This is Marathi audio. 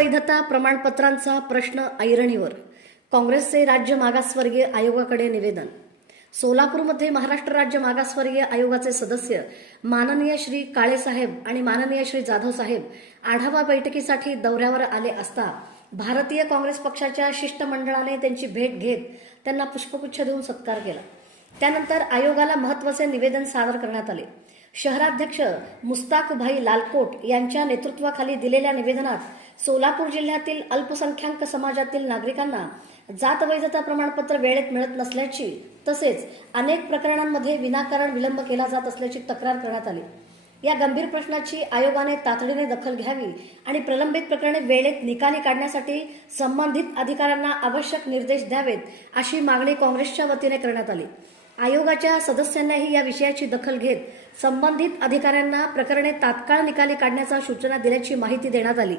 वैधता प्रमाणपत्रांचा प्रश्न ऐरणीवर. काँग्रेसचे राज्य मागासवर्गीय आयोगाकडे निवेदन. सोलापूरमध्ये महाराष्ट्र राज्य मागासवर्गीय आयोगाचे सदस्य माननीय श्री काळेसाहेब आणि माननीय श्री जाधव साहेब आढावा बैठकीसाठी दौऱ्यावर आले असता भारतीय काँग्रेस पक्षाच्या शिष्टमंडळाने त्यांची भेट घेत त्यांना पुष्पगुच्छ देऊन सत्कार केला. त्यानंतर आयोगाला महत्त्वाचे निवेदन सादर करण्यात आले. शहराध्यक्ष मुस्ताक भाई लालकोट यांच्या नेतृत्वाखाली दिलेल्या निवेदनात सोलापूर जिल्ह्यातील अल्पसंख्याक समाजातील नागरिकांना जात वैधता प्रमाणपत्र वेळेत मिळत नसल्याची तसेच अनेक प्रकरणांमध्ये विनाकारण विलंब केला जात असल्याची तक्रार करण्यात आली. या गंभीर प्रश्नाची आयोगाने तातडीने दखल घ्यावी आणि प्रलंबित प्रकरणे वेळेत निकाली काढण्यासाठी संबंधित अधिकाऱ्यांना आवश्यक निर्देश द्यावेत अशी मागणी काँग्रेसच्या वतीने करण्यात आली. आयोगाच्या सदस्यांनाही या विषयाची दखल घेत संबंधित अधिकाऱ्यांना प्रकरणे तात्काळ निकाली काढण्याच्या सूचना दिल्याची माहिती देण्यात आली.